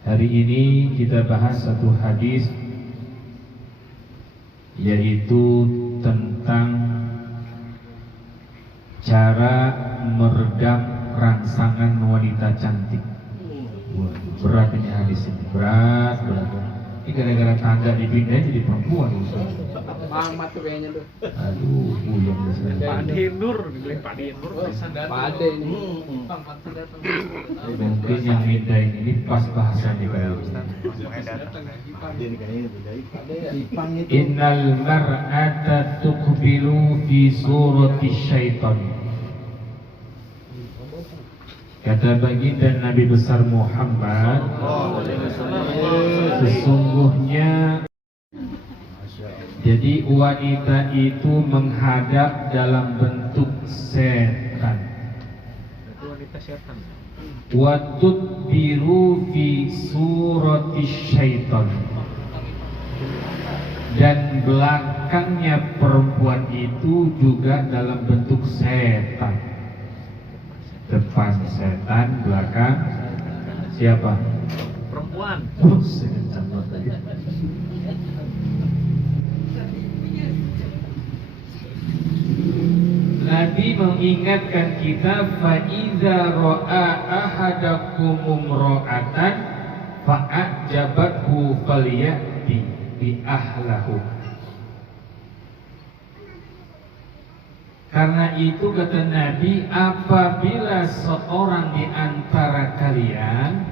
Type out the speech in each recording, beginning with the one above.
Hari ini kita bahas satu hadis, yaitu tentang cara meredam rangsangan wanita cantik. Berat ini hadis ini, berat. Ini gara-gara tangga dipindahin jadi perempuan. Mamat tuh kayaknya tuh. Aduh, buyong dasarnya. Pak Denur, bilang Pak Denur. Pak Ade ini. Mungkin yang pindahin ini pas bahasanya kayak Innal mar'ata tuqbilu fi surati syaitan. Kata baginda Nabi besar Muhammad, sesungguhnya jadi wanita itu menghadap dalam bentuk setan. Wanita setan. Wa tudbiru fi surati syaitan. Dan belakangnya perempuan itu juga dalam bentuk setan. Depan setan, belakang siapa? Perempuan. Nabi mengingatkan kita, fa iza ra'a ahadakum imra'atan fa'ajabathu falyati bi ahlahu. Karena itu kata Nabi, apabila seorang di antara kalian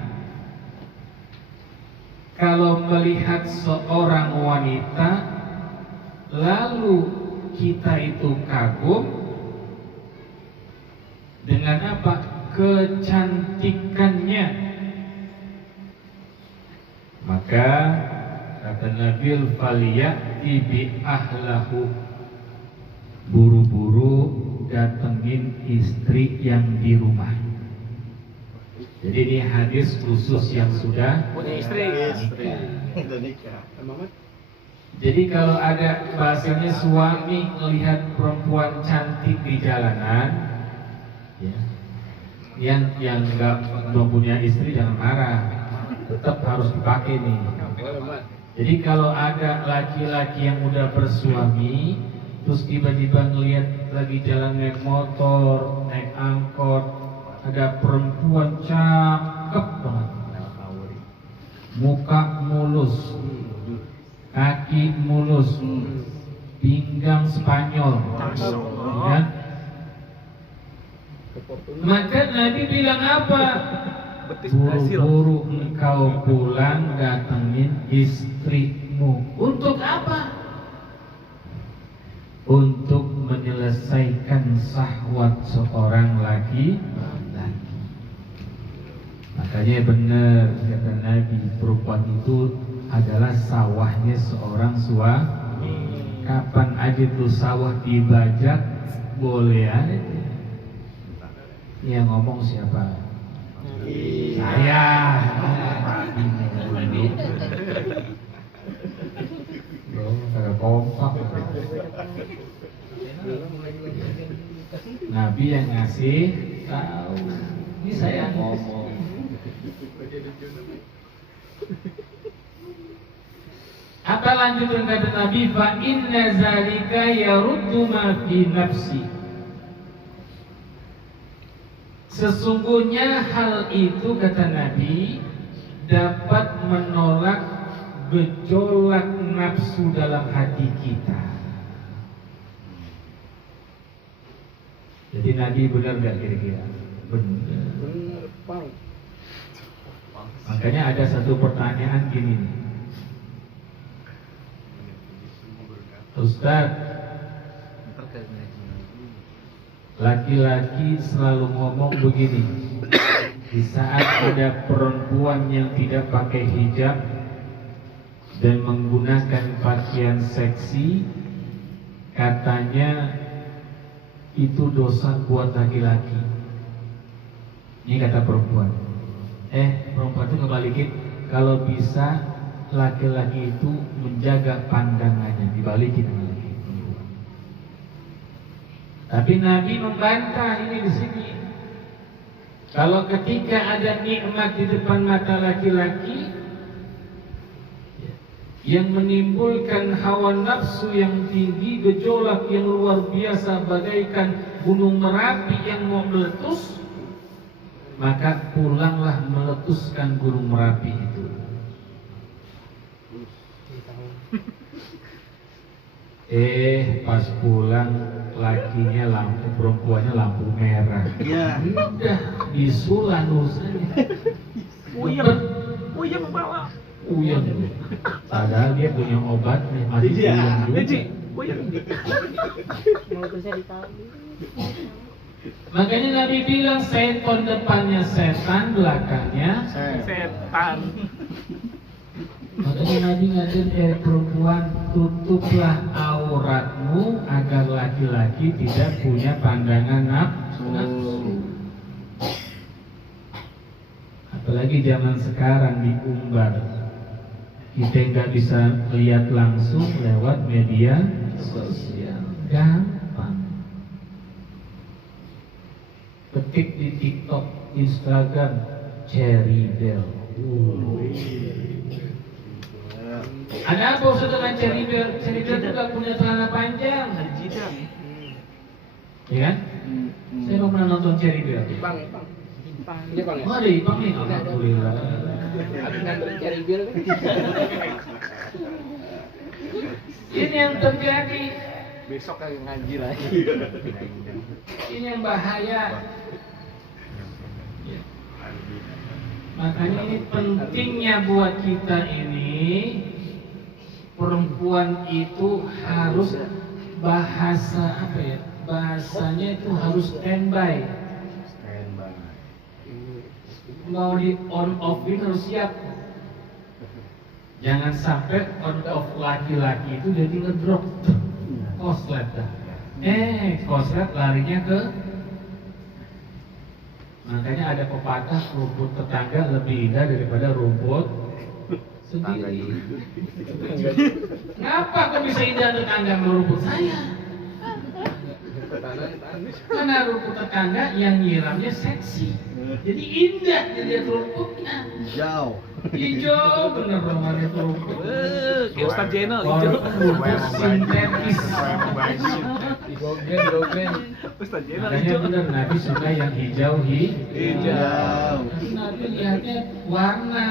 kalau melihat seorang wanita lalu kita itu kagum dengan apa? Kecantikannya. Maka kata Nabi, faliyati bi ahlahu, buru-buru datengin istri yang di rumah. Jadi ini hadis khusus yang sudah Punya istri. nikah. Jadi kalau ada bahasanya suami melihat perempuan cantik di jalanan, ya, yang belum punya istri jangan marah, tetap harus dipakai nih. Jadi kalau ada laki-laki yang udah bersuami, terus tiba-tiba ngelihat lagi jalan naik motor, naik angkot, ada perempuan cakep banget, muka mulus, kaki mulus, pinggang Spanyol, ya. Maka Nabi bilang apa? Buru-buru engkau pulang datengin istrimu. Untuk apa? Untuk menyelesaikan syahwat seorang laki-laki. Makanya benar kata Nabi, perempuan itu adalah sawahnya seorang suami. Kapan aja tuh sawah dibajak boleh aja. Yang ngomong siapa? Saya. Ada kompak. Nabi yang ngasih tahu. Ini saya ngomong. Apa lanjutan kata Nabi? Fa inna zalika yaruddu ma fi nafsi. Sesungguhnya hal itu kata Nabi dapat menolak gejolak nafsu dalam hati kita. Jadi Nabi benar gak kira-kira? Benar. Makanya ada satu pertanyaan gini nih, Ustaz, laki-laki selalu ngomong begini, di saat ada perempuan yang tidak pakai hijab dan menggunakan pakaian seksi, katanya itu dosa buat laki-laki. Ini kata perempuan. Perempuan itu ngebalikin, kalau bisa laki-laki itu menjaga pandangannya, dibalikin lagi. Tapi Nabi membantah ini di sini. Kalau ketika ada nikmat di depan mata laki-laki yang menimbulkan hawa nafsu yang tinggi, gejolak yang luar biasa bagaikan gunung Merapi yang mau meletus, maka pulanglah meletuskan gunung Merapi itu. Pas pulang lakinya lampu, perempuannya lampu merah. Iya. Udah disulan urusannya. Uyang membawa. Uyang. Padahal dia punya obat nih, masih uyang juga. Uyang. Makanya Nabi bilang setan depannya setan, belakangnya Setan. Makanya Nabi ngajarin perempuan, tutuplah auratmu agar laki-laki tidak punya pandangan nafsu. Apalagi zaman sekarang diumbar, kita nggak bisa lihat langsung lewat media sosial, gampang. Ketik di TikTok, Instagram, Cherry Bell. Ada apa Ustaz dengan Cherry Bell? Cherry Bell juga punya celana panjang. Ya kan? Saya belum pernah nonton Cherry Bell. Bang. Iya bang. Oh ada Ipang nih. Alhamdulillah. Habis nganter Cherry Bell. Ini yang terjadi. Besok kagak ngaji lagi. Ini yang bahaya. Makanya ini pentingnya buat kita ini, perempuan itu harus bahasa apa ya? Bahasanya itu harus standby. Mau di on off ini harus siap. Jangan sampai on off laki-laki itu jadi ngedrop koslet dah. Koslet larinya ke. Makanya ada pepatah, rumput tetangga lebih indah daripada rumput sendiri. Kenapa kok bisa indah tetangga sama rumput saya? Karena rumput tetangga yang nyiramnya seksi, jadi indah dilihat rumputnya. Hijau bener romannya itu rumput. Kayak Ustaz Jenal Rumput sintetis. Hidrogen. Ustaz Jenal Makanya hijau. bener Nabi suka yang hijau. Hijau. Nabi lihatnya warna.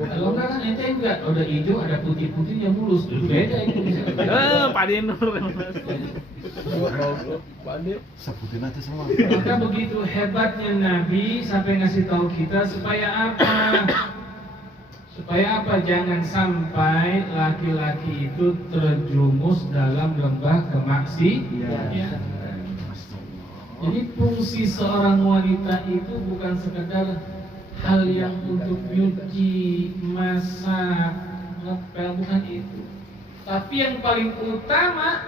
Kalau enggak kan ente enggak, udah hijau ada putih-putihnya mulus, beda itu bisa. Pak Denur. Sebutin aja semua. Maka begitu hebatnya Nabi sampai ngasih tahu kita supaya apa? Supaya apa? Jangan sampai laki-laki itu terjerumus dalam lembah kemaksiatan. Jadi fungsi seorang wanita itu bukan sekedar hal yang untuk nyuci, masak, ngepel, bukan itu. Tapi yang paling utama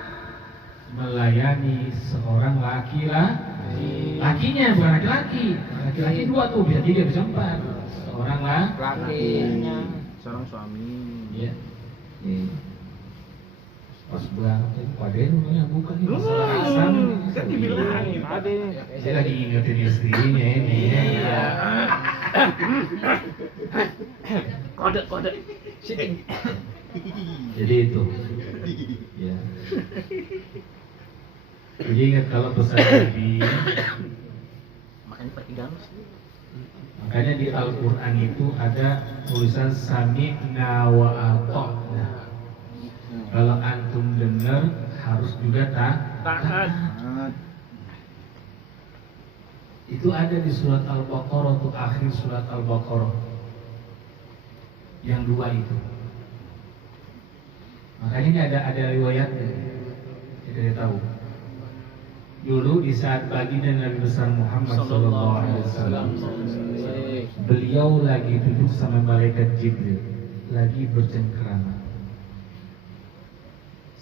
melayani seorang laki-laki. Lakinya bukan laki-laki. Laki-laki dua tuh, bisa tiga, bisa empat. Seorang laki, Seorang suami. ya. Pas banget Pak Den yang bukan ini masalah asam. Kan dibilangin ada. Saya lagi ingetin istrinya ini. Iya. Kode. Jadi itu. Ya. Jadi ingat kalau pesan Nabi, Makanya pakai gamis. makanya di Al-Quran itu ada tulisan sami'na wa ata'na. Kalau antum dengar harus juga Taat. Itu ada di surat Al-Baqarah, tuh akhir surat Al-Baqarah. Yang dua itu. Makanya ini ada riwayatnya. Kita tahu. Dulu di saat baginda Nabi besar Muhammad sallallahu alaihi wasallam, beliau lagi duduk sama malaikat Jibril, lagi bercengkrama.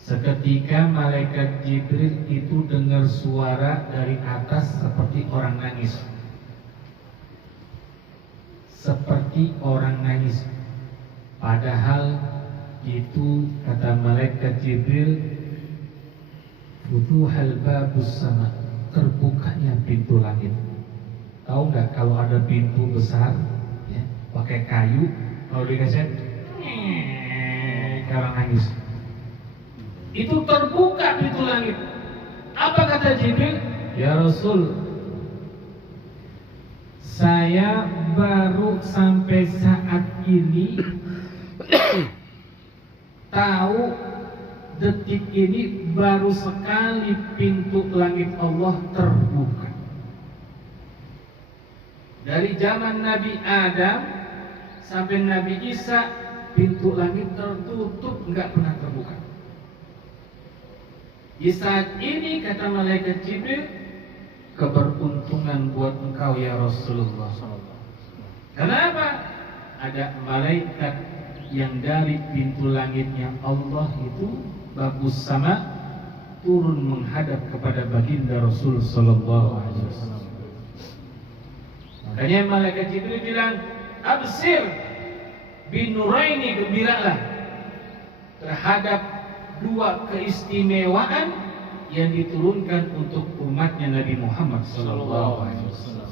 Seketika malaikat Jibril itu dengar suara dari atas seperti orang nangis. Seperti orang nangis. Padahal itu kata malaikat Jibril, futuhal babus sama, terbukanya pintu langit. Tahu nggak kalau ada pintu besar, ya, pakai kayu, kalau dikasih, orang nangis. Itu terbuka pintu langit. Apa kata Jibril? Ya Rasul, saya baru sampai saat ini tahu detik ini baru sekali pintu langit Allah terbuka. Dari zaman Nabi Adam sampai Nabi Isa, pintu langit tertutup, enggak pernah terbuka. Di saat ini kata malaikat Jibril, keberuntungan buat engkau ya Rasulullah. Kenapa? Ada malaikat yang dari pintu langitnya Allah itu babus sama turun menghadap kepada baginda Rasul sallallahu alaihi wasallam. Makanya malaikat Jibril bilang, "Absir binuraini, gembiralah terhadap dua keistimewaan yang diturunkan untuk umatnya Nabi Muhammad sallallahu alaihi wasallam."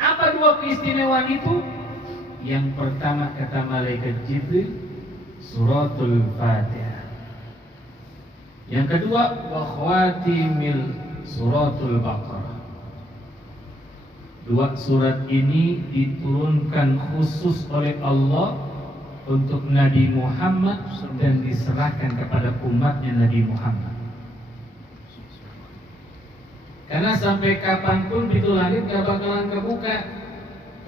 Apa dua keistimewaan itu? Yang pertama kata malaikat Jibril, suratul Fatihah. Yang kedua, wa khawatimil suratul Baqarah. Dua surat ini diturunkan khusus oleh Allah untuk Nabi Muhammad dan diserahkan kepada umatnya Nabi Muhammad. Karena sampai kapanpun pintu langit gak bakalan kebuka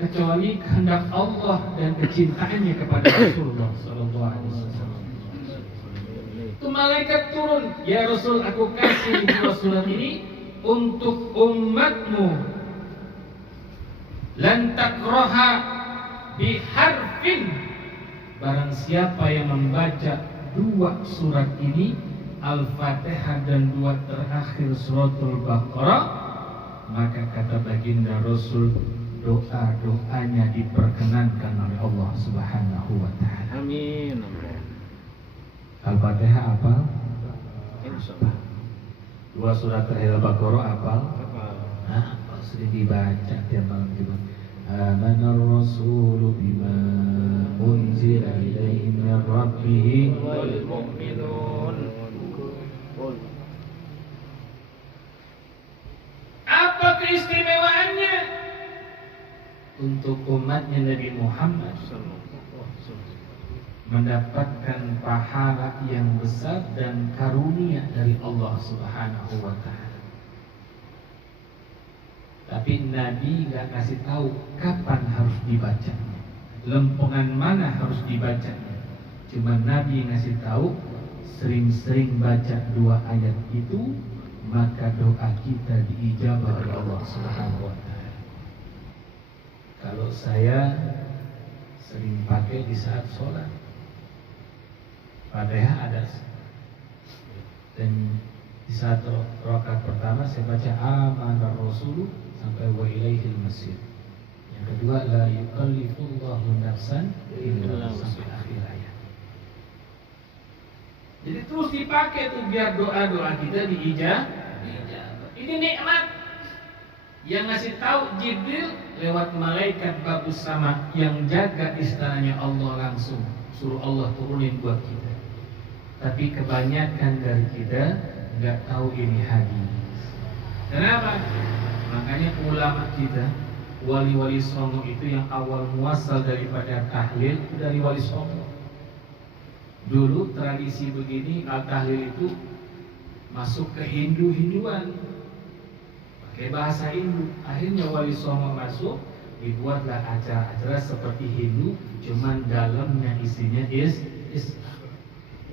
kecuali kehendak Allah dan kecintaannya kepada Rasulullah sallallahu alaihi wasallam. Itu malaikat turun, ya Rasul, aku kasih dua surat ini untuk umatmu. Lan takraha biharfin, barang siapa yang membaca dua surat ini, Al-Fatihah dan dua terakhir suratul Baqarah, maka kata baginda Rasul, doa-doanya diperkenankan oleh Allah Subhanahu wa taala. Amin. Al-Fatihah apal? Insyaallah. Dua surat terakhir Al-Baqarah apal? Apa? Sering dibaca tiap malam Jumat. Amanar Rasulu bima unzila ilaihi min rabbih wal mu'minun. Apa keistimewaannya untuk umatnya Nabi Muhammad mendapatkan pahala yang besar dan karunia dari Allah Subhanahu wa taala. Tapi Nabi nggak kasih tahu kapan harus dibacanya, lempengan mana harus dibacanya. Cuma Nabi ngasih tahu, sering-sering baca dua ayat itu, maka doa kita diijabah oleh Allah Subhanahu wa taala. Kalau saya sering pakai di saat sholat, Fatihah ada, dan di saat rakaat pertama saya baca amanar rasulu sampai wa ilaihil masir. Yang kedua, la yukallifullahu nafsan illa sampai akhir ayat. Jadi terus dipakai tuh biar doa-doa kita diijabah. Ini nikmat yang ngasih tahu Jibril lewat malaikat babus sama yang jaga istananya Allah langsung, suruh Allah turunin buat kita. Tapi kebanyakan dari kita nggak tahu ini hadis. Kenapa? Makanya ulama kita, wali-wali songo itu yang awal muasal daripada tahlil itu dari wali songo. Dulu tradisi begini, al-tahlil itu masuk ke Hindu-Hinduan, pakai bahasa Hindu. Akhirnya wali songo masuk, dibuatlah acara-acara seperti Hindu, cuman dalamnya isinya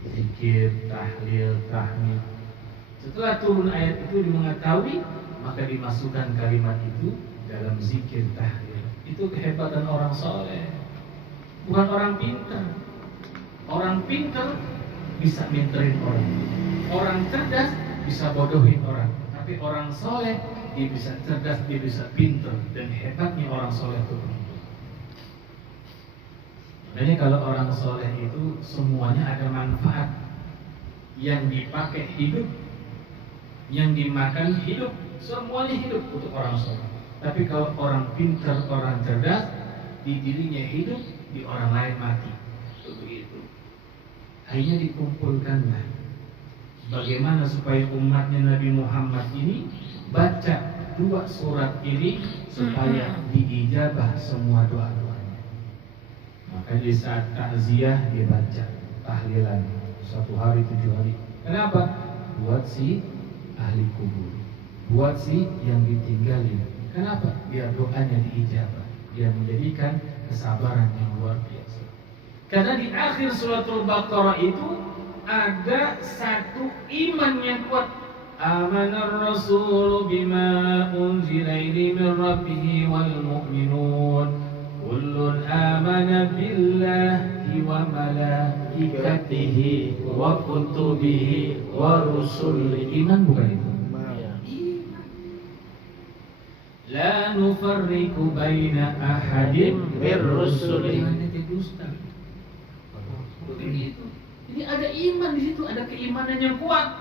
zikir, tahlil, tahmid. Setelah turun ayat itu mengetahui, maka dimasukkan kalimat itu dalam zikir tahlil. Itu kehebatan orang soleh, bukan orang pintar. Orang pintar bisa minterin orang, orang cerdas bisa bodohin orang. Tapi orang soleh, dia bisa cerdas, dia bisa pintar. Dan hebatnya orang soleh itu. Makanya kalau orang soleh itu semuanya ada manfaat. Yang dipakai hidup, yang dimakan hidup, semuanya hidup untuk orang soleh. Tapi kalau orang pintar, orang cerdas, di dirinya hidup, di orang lain mati. Begitu. Akhirnya dikumpulkanlah bagaimana supaya umatnya Nabi Muhammad ini baca 2 surat ini supaya diijabah semua doa-doanya. Maka di saat takziah dia baca tahlilan 1 hari 7 hari. Kenapa? Buat si ahli kubur, buat si yang ditinggalin. Kenapa? Biar doanya diijabah. Dia menjadikan kesabaran yang luar biasa. Karena di akhir suratul Baqarah itu ada satu iman yang kuat. Amanar Rasul bima unzila ilaihi min rabbih wal mu'minun kullun amana billahi wa malaikatihi wa kutubihi wa rusulihi. Iman bukan itu? La nufarriqu baina ahadin mir rusulihi. Begitu. Jadi ada iman di situ, ada keimanan yang kuat.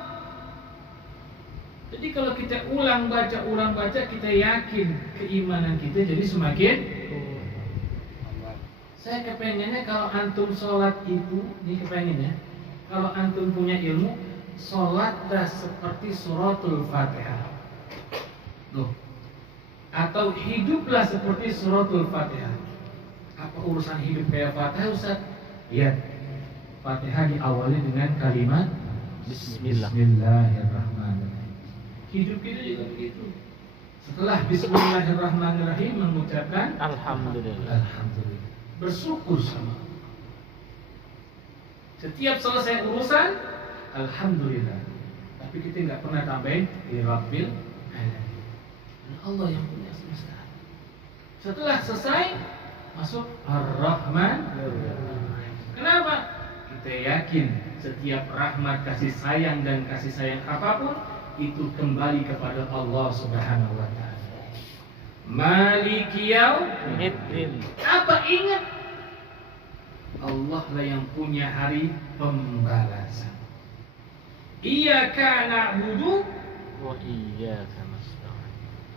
Jadi kalau kita ulang baca, kita yakin keimanan kita jadi semakin. Saya kepengennya kalau antum sholat itu, ini kepengennya, kalau antum punya ilmu, sholatlah seperti suratul Fatihah. Loh. Atau hiduplah seperti suratul Fatihah. Apa urusan hidup kayak Fatihah, Ustaz? Lihat, Fatihah diawali dengan kalimat Bismillahirrahmanirrahim. Hidup kita juga begitu. Setelah Bismillahirrahmanirrahim mengucapkan Alhamdulillah. Bersyukur sama Allah. Setiap selesai urusan Alhamdulillah. Tapi kita nggak pernah tambahin di Rabbil Alamin. Allah yang punya semesta. Setelah selesai masuk Ar-Rahman. Kenapa? Kita yakin setiap rahmat, kasih sayang dan kasih sayang apapun itu kembali kepada Allah Subhanahu wa taala. Maliki yaumiddin. Apa ingat? Allah lah yang punya hari pembalasan. Iyyaka na'budu wa iyyaka nasta'in.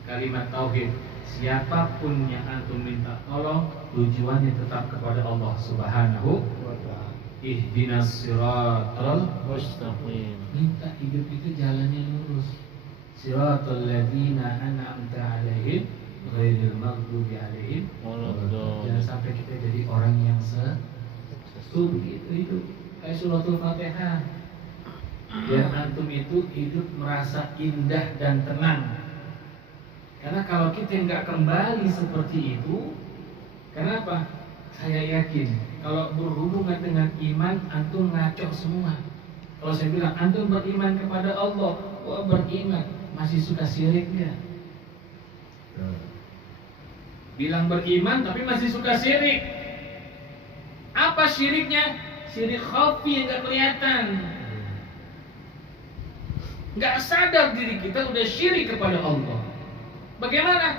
Kalimat tauhid. Siapapun yang antum minta tolong, tujuannya tetap kepada Allah Subhanahu wa taala. Ihdinas siratal mustaqim. Minta hidup itu jalannya lurus. Siratal ladzina an'amta 'alaihim ghairil maghdubi 'alaihim waladdallin. Jangan sampai kita jadi orang yang begitu hidup kayak suratul Fatihah. Biar antum itu hidup merasa indah dan tenang. Karena kalau kita nggak kembali seperti itu, kenapa? Saya yakin kalau berhubungan dengan iman, antum ngaco semua. Kalau saya bilang antum beriman kepada Allah, wah beriman, masih suka syirik nggak? Bilang beriman tapi masih suka syirik. Apa syiriknya? Syirik khafi yang nggak kelihatan. Nggak sadar diri kita udah syirik kepada Allah. Bagaimana?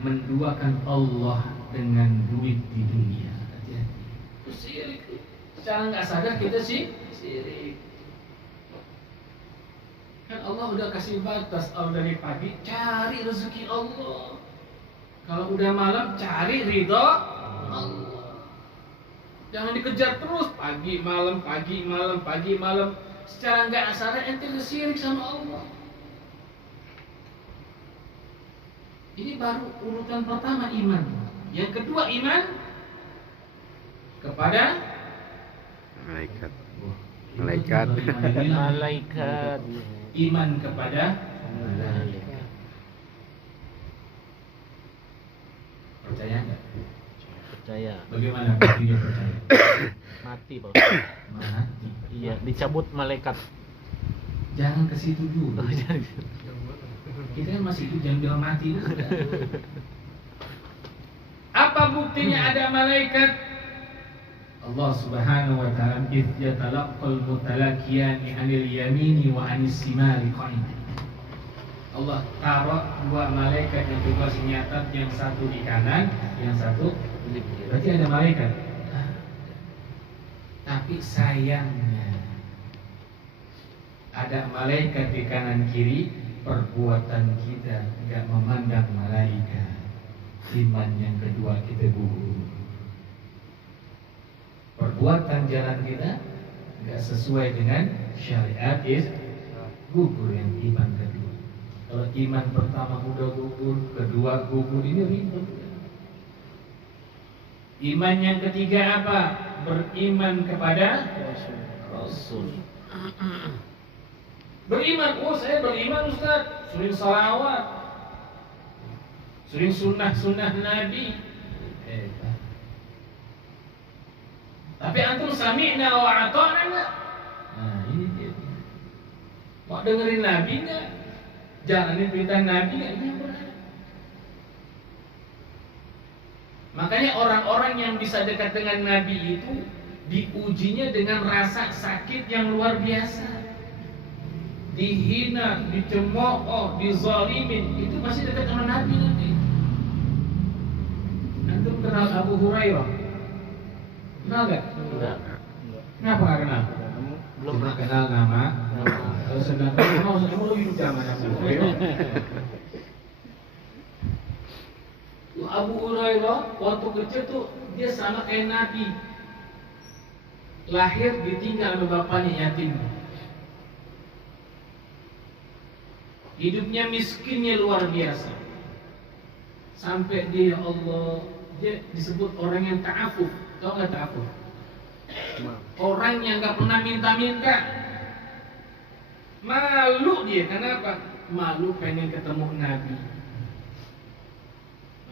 Menduakan Allah dengan duit di dunia. Itu syirik. Secara nggak sadar kita syirik. Kan Allah udah kasih batas. Dari pagi cari rezeki Allah. Kalau udah malam cari ridho Allah. Jangan dikejar terus pagi malam. Secara nggak sadar ente syirik sama Allah. Ini baru urutan pertama iman. Yang kedua iman kepada malaikat. Iman kepada malaikat. Percaya enggak? Percaya. Bagaimana buktinya percaya? Mati, Pak. Mati. Iya, dicabut malaikat. Jangan ke situ dulu. Oh, jangan. Kita kan masih hidup, jangan bilang mati dulu. Apa buktinya ada malaikat? Allah Subhanahu wa taala yatalaqal mutalaqiyani 'anil yamini wa 'anis shimali qa'iman. Allah taruh 2 malaikat yang tugas nyatat, yang satu di kanan, yang satu di kiri. Berarti ada malaikat. Tapi sayangnya ada malaikat di kanan kiri, perbuatan kita nggak memandang malaikat. Iman yang kedua kita gugur. Perbuatan jalan kita nggak sesuai dengan syariat, gugur yang iman kedua. Kalau iman pertama udah gugur, kedua gugur, ini ribet. Iman yang ketiga apa? Beriman kepada Rasul. Beriman, oh saya beriman Ustaz, sering salawat, sering sunnah Nabi. Tapi antum sami'na wa ata'na enggak? Nah ini dia. Mau dengerin Nabi enggak? Jalanin perintah Nabi enggak? Ini yang benar. Makanya orang-orang yang bisa dekat dengan Nabi itu diujinya dengan rasa sakit yang luar biasa. Dihina, dicemooh, dizalimin, itu masih dekat sama Nabi nanti. Antum kenal Abu Hurairah? Kenal gak? Enggak. Kenapa gak kenal? Belum Cuma kenal nama. Kalau sedang kamu lu hidup zaman Abu Hurairah. Abu Hurairah waktu kecil tuh dia sama kayak Nabi. Lahir ditinggal sama bapaknya yatim. Hidupnya miskinnya luar biasa. Sampai dia, ya Allah, dia disebut orang yang ta'afuf. Tahu nggak ta'afuf? Orang yang nggak pernah minta-minta. Malu dia, kenapa? Malu pengen ketemu Nabi.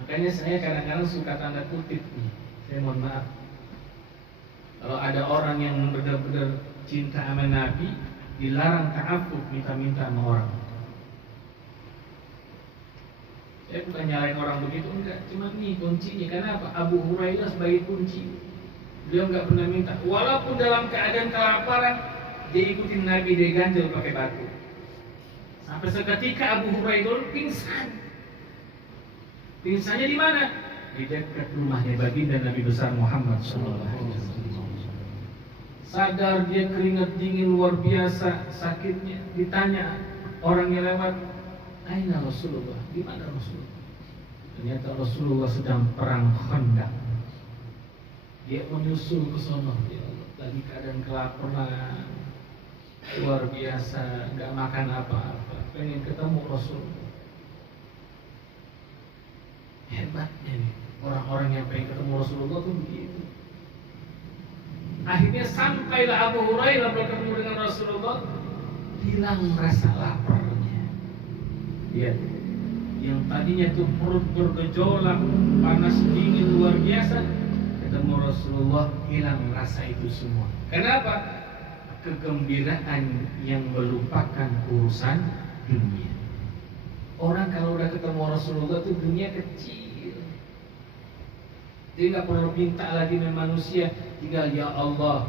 Makanya saya kadang-kadang suka tanda kutip nih. Saya mohon maaf. Kalau ada orang yang benar-benar cinta sama Nabi, dilarang ta'afuf, minta-minta sama orang. Saya bukan nyalain orang begitu, enggak. Cuma nih kuncinya, kenapa? Abu Hurairah sebagai kunci. Beliau enggak pernah minta. Walaupun dalam keadaan kelaparan, dia ikutin Nabi, dia ganjel pakai batu. Sampai seketika Abu Hurairah pingsan. Pingsannya di mana? Di dekat rumahnya baginda Nabi besar Muhammad SAW. Sadar dia, keringat dingin luar biasa, sakitnya. Ditanya orang yang lewat, aina Rasulullah? Di mana Rasulullah? Ternyata Rasulullah sedang perang Khandaq. Dia menyusul ke sana. Ya Allah, lagi keadaan kelaparan, luar biasa, nggak makan apa-apa, pengen ketemu Rasulullah. Hebatnya nih, orang-orang yang pengen ketemu Rasulullah tuh begitu. Akhirnya sampailah Abu Hurairah bertemu dengan Rasulullah, hilang rasa laparnya. Lihat, yang tadinya tuh perut bergejolak, panas dingin luar biasa, ketemu Rasulullah hilang rasa itu semua. Kenapa? Kegembiraan yang melupakan urusan dunia. Orang kalau udah ketemu Rasulullah tuh dunia kecil. Dia nggak perlu minta lagi dengan manusia, tinggal ya Allah,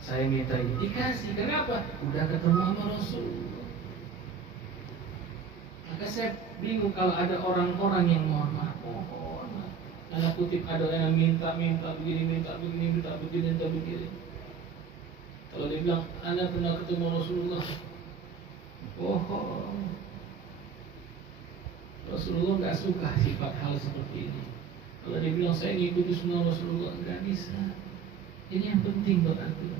saya minta ini dikasih. Kenapa? Udah ketemu sama Rasulullah. Maka saya bingung kalau ada orang-orang yang mohon maaf, tanda kutip ada yang minta begini, minta begini. Kalau dia bilang, Anda pernah ketemu Rasulullah? Rasulullah nggak suka sifat hal seperti ini. Kalau dia bilang saya ngikuti sunnah Rasulullah, nggak bisa. Ini yang penting buat antum.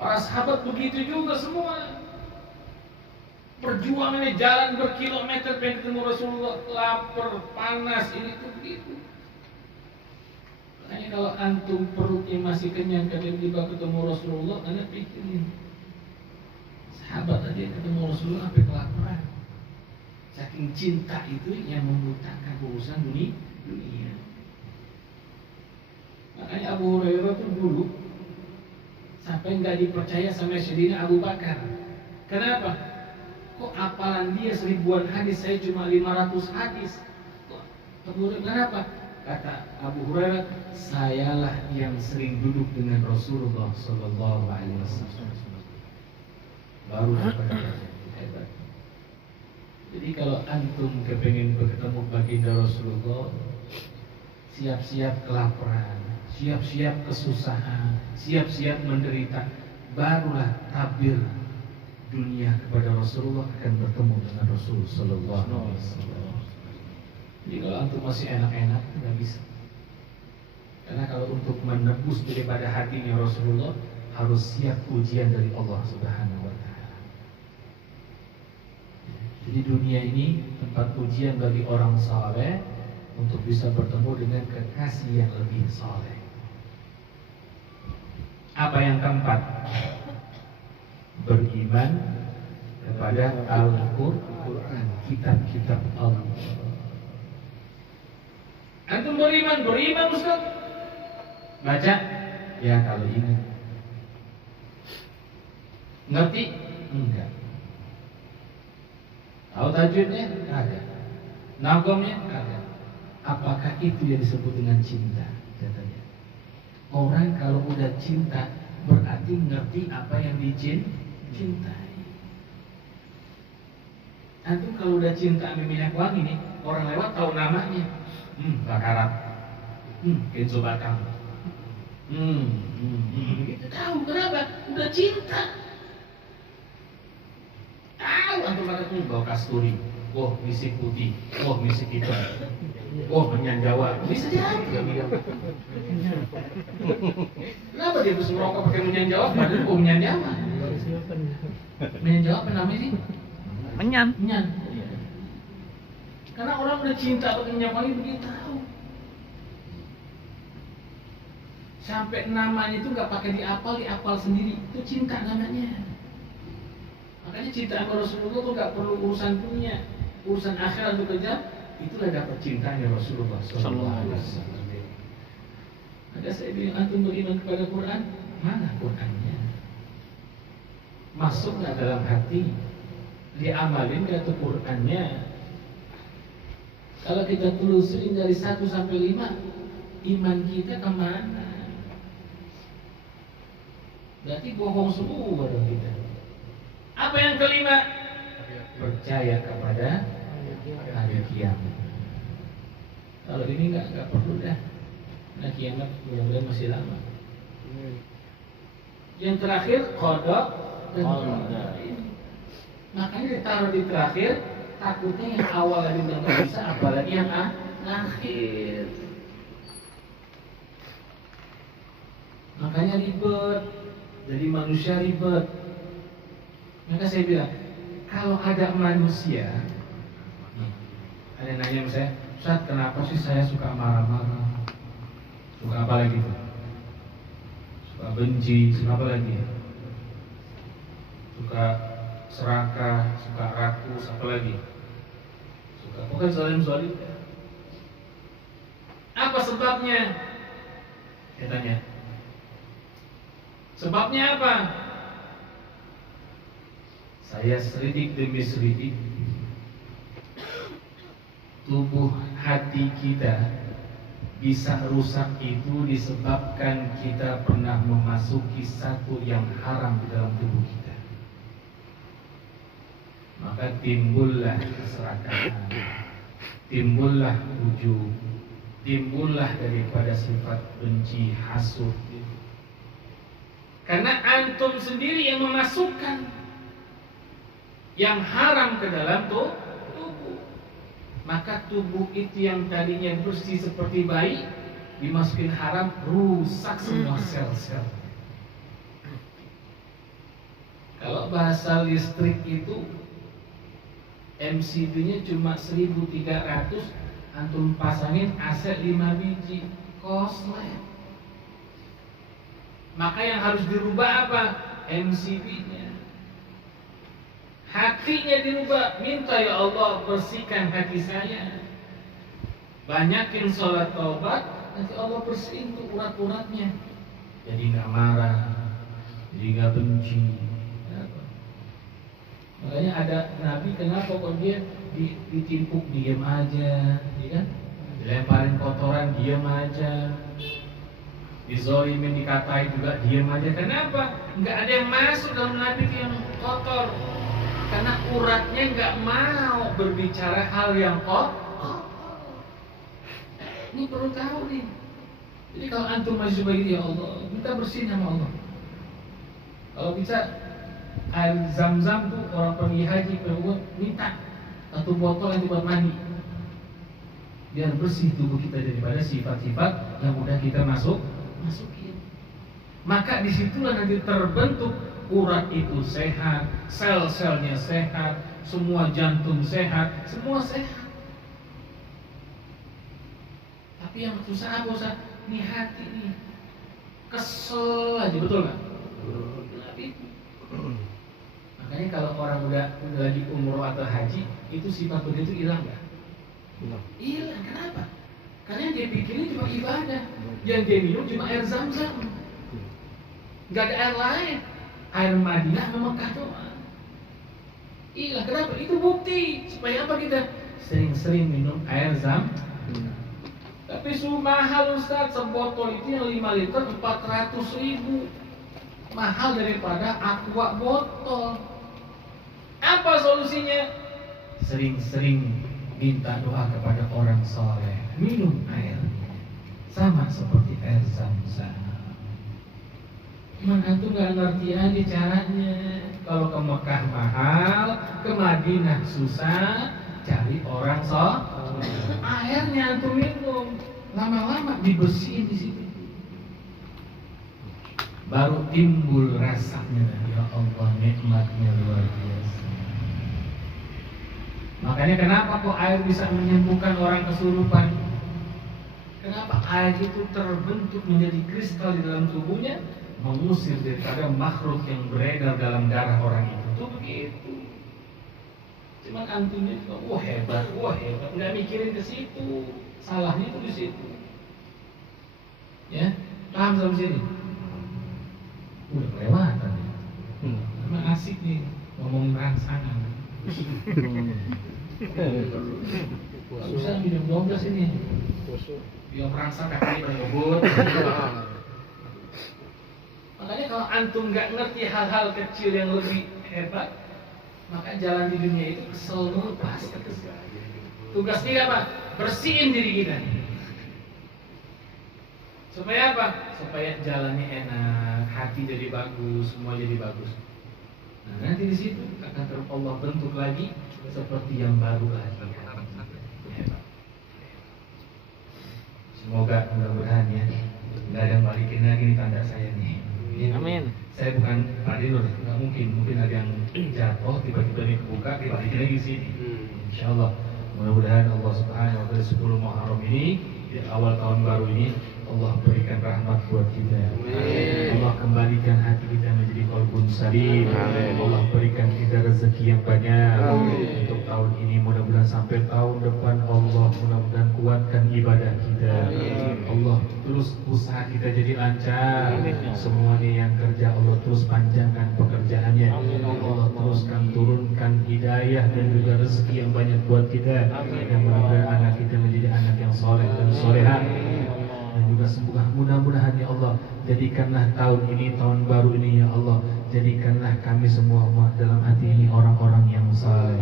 Para sahabat begitu juga semua. Perjuangannya jalan berkilometer pengen ketemu Rasulullah, lapar, panas, ini tuh begitu. Makanya kalau antum perutnya masih kenyang ketika tiba ketemu Rasulullah, anda pikirin. Sahabat aja ketemu Rasulullah sampai kelaparan. Saking cinta itu yang membutakan urusan dunia. Makanya Abu Hurairah itu dulu sampai nggak dipercaya sama Sayyidina Abu Bakar. Kenapa? Kok hafalan dia 1000-an hadis, saya cuma 500 hadis. Kok Abu Hurairah, kenapa? Kata Abu Hurairah, sayalah yang sering duduk dengan Rasulullah Sallallahu Alaihi Wasallam. Baru dapat hebat. Jadi kalau antum kepengen bertemu baginda Rasulullah, siap-siap kelaparan, siap-siap kesusahan, siap-siap menderita, barulah tabir dunia kepada Rasulullah akan bertemu dengan Rasul Sallallahu Alaihi Wasallam. Jadi kalau antum masih enak-enak nggak bisa. Karena kalau untuk menebus daripada hatinya Rasulullah harus siap ujian dari Allah Subhanahu Wa Taala. Jadi dunia ini tempat ujian bagi orang saleh untuk bisa bertemu dengan kekasih yang lebih saleh. Apa yang keempat? Beriman kepada Al-Quran, kitab-kitab Allah. Antum beriman Ustaz? Baca? Ya kalau ingat. Ngerti? Enggak. Tahu tajwidnya? Ada. Nagomnya? Ada. Apakah itu yang disebut dengan cinta? Katanya. Orang kalau udah cinta berarti ngerti apa yang dicintai. Antum kalau udah cinta sama minyak wangi nih, orang lewat tahu namanya. Bakarat. Kenzo Batang. Gitu tahu kenapa? Udah cinta. Tahu antum kata bau kasturi. Oh, misik putih. Oh, misik hitam. Oh, menyan Jawa. Bisa jadi enggak bilang. Kenapa dia bisa merokok pakai menyan Jawa? Padahal kok menyan Jawa. Menyan Jawa apa namanya sih? Menyan. Menyan. Karena orang udah cinta pakai minyak wangi begitu tahu. Sampai namanya itu nggak pakai diapal sendiri. Itu cinta namanya. Makanya cinta sama Rasulullah tuh nggak perlu urusan dunia, urusan akhirat untuk kejar. Itulah dapat cintanya Rasulullah Sallallahu Alaihi Wasallam. Maka saya bilang antum beriman kepada Quran, mana Qurannya? Masuk nggak dalam hati? Diamalin nggak tuh Qurannya? Kalau kita telusurin dari 1 sampai 5, iman kita kemana? Berarti bohong semua dong kita. Apa yang kelima? Percaya kepada hari kiamat. Kalau ini nggak perlu dah. Nah kiamat mudah-mudahan masih lama. Yang terakhir qada dan qadar. Makanya ditaruh di terakhir. Takutnya yang awal lagi nggak bisa, apalagi yang akhir. Makanya ribet. Jadi manusia ribet. Maka saya bilang, kalau ada manusia, ada yang nanya sama saya, Ustaz, kenapa sih saya suka marah-marah? Suka apa lagi? Suka benci, suka apa lagi? Suka serakah, suka rakus, apa lagi? Suka pokoknya zalim-zalim. Apa sebabnya? Saya tanya. Sebabnya apa? Saya selidik demi selidik. Tubuh hati kita bisa rusak itu disebabkan kita pernah memasuki satu yang haram di dalam tubuh kita. Maka timbullah keserakahan, timbullah ujub, timbullah daripada sifat benci, hasud. Karena antum sendiri yang memasukkan yang haram ke dalam tubuh. Maka tubuh itu yang tadinya bersih seperti bayi dimasukin haram, rusak semua sel-sel. Kalau bahasa listrik itu MCB-nya cuma 1.300, antum pasangin AC 5 biji, koslet. Maka yang harus dirubah apa? MCB-nya. Hatinya dirubah. Minta ya Allah bersihkan hati saya. Banyakin sholat taubat, nanti Allah bersihin tuh urat-uratnya. Jadi nggak marah, jadi nggak benci. Kenapa? Makanya ada Nabi, kenapa kok dia ditimpuk diam aja, ya kan? Dilemparin kotoran diam aja, dizolimin dikatai juga diam aja. Kenapa? Nggak ada yang masuk dalam Nabi yang kotor. Karena uratnya nggak mau berbicara hal yang kotor. Ini perlu tahu nih. Jadi kalau antum masih begitu, ya Allah, minta bersihin sama Allah. Kalau bisa air zam-zam tuh orang pergi haji minta satu botol yang buat mandi biar bersih tubuh kita daripada sifat-sifat yang udah kita masukin. Maka disitulah nanti terbentuk urat itu sehat, sel-selnya sehat, semua jantung sehat, semua sehat. Tapi yang susah apa Ustaz? Nih hati nih kesel aja, betul nggak? Makanya kalau orang udah lagi umroh atau haji, itu sifat begitu hilang nggak? Hilang. Kenapa? Karena yang dia pikirin cuma ibadah, yang dia minum cuma air zam-zam, nggak ada air lain. Air Madinah sama Mekah doang. Hilang. Kenapa? Itu bukti supaya apa kita sering-sering minum air zam. Tapi mahal Ustaz, sebotol itu yang 5 liter 400.000, mahal daripada aqua botol. Apa solusinya? Sering-sering minta doa kepada orang soleh, minum air sama seperti air zam-zam. Cuman antum nggak ngerti aja caranya. Kalau ke Mekah mahal, ke Madinah susah, cari orang soleh. Airnya antum minum, lama-lama dibersihin di situ. Baru timbul rasanya, ya Allah, nikmatnya luar biasa. Makanya kenapa kok air bisa menyembuhkan orang kesurupan? Kenapa air itu terbentuk menjadi kristal di dalam tubuhnya, mengusir daripada makhluk yang beredar dalam darah orang itu. Tuh begitu. Cuman antumnya juga, wah hebat, nggak mikirin ke situ. Salahnya itu di situ. Ya, paham sampai sini? Udah kelewatan ya. Emang asik nih ngomongin rangsangan. Susah minum 12 ini. Biar merangsang kaki ngebut. Makanya kalau antum nggak ngerti hal-hal kecil yang lebih hebat, maka jalan di dunia itu kesel mulu pasti. Tugas kita apa? Bersihin diri kita. Supaya apa? Supaya jalannya enak, hati jadi bagus, semua jadi bagus. Nah, nanti di situ akan Allah bentuk lagi seperti yang baru lagi. Hebat. Semoga mudah-mudahan ya, nggak ada yang balikin lagi nih tanda saya nih. Amin. Saya bukan Pak Dinur, nggak mungkin ada yang jatuh tiba-tiba dibuka dibalikin lagi di sini. Insya Allah, mudah-mudahan Allah Subhanahu Wa Taala 10 Muharram ini di awal tahun baru ini Allah berikan rahmat buat kita. Allah kembalikan hati kita menjadi qalbun salim. Allah berikan kita rezeki yang banyak. Untuk tahun ini mudah-mudahan sampai tahun depan Allah mudah-mudahan kuatkan ibadah kita. Allah terus usaha kita jadi lancar. Semuanya yang kerja Allah terus panjangkan pekerjaannya. Allah teruskan turunkan hidayah dan juga rezeki yang banyak buat kita. Dan mudah-mudahan anak kita menjadi anak yang soleh dan solehah. Dan juga mudah-mudahan ya Allah, jadikanlah tahun ini, tahun baru ini ya Allah, jadikanlah kami semua umat dalam hati ini orang-orang yang saleh,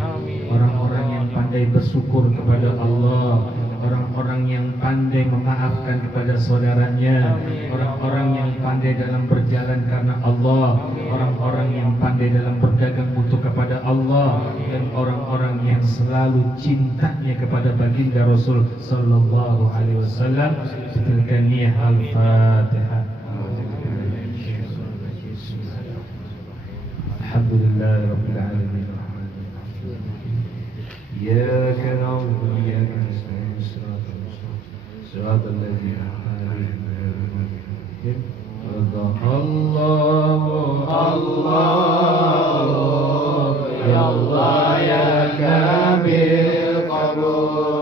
orang-orang yang pandai bersyukur kepada Allah, orang-orang yang pandai memaafkan kepada saudaranya, orang-orang yang pandai dalam berjalan karena Allah, orang-orang yang pandai dalam berdagang untuk kepada Allah, dan orang-orang yang selalu cintanya kepada baginda Rasul sallallahu alaihi wasallam. Setelahkan niat al-Fatihah. Alhamdulillah rabbil alamin. إياك نعبد وإياك نستعين صراط الذين أنعمت عليهم غير المغضوب الله الله يا الله يا كامل قبول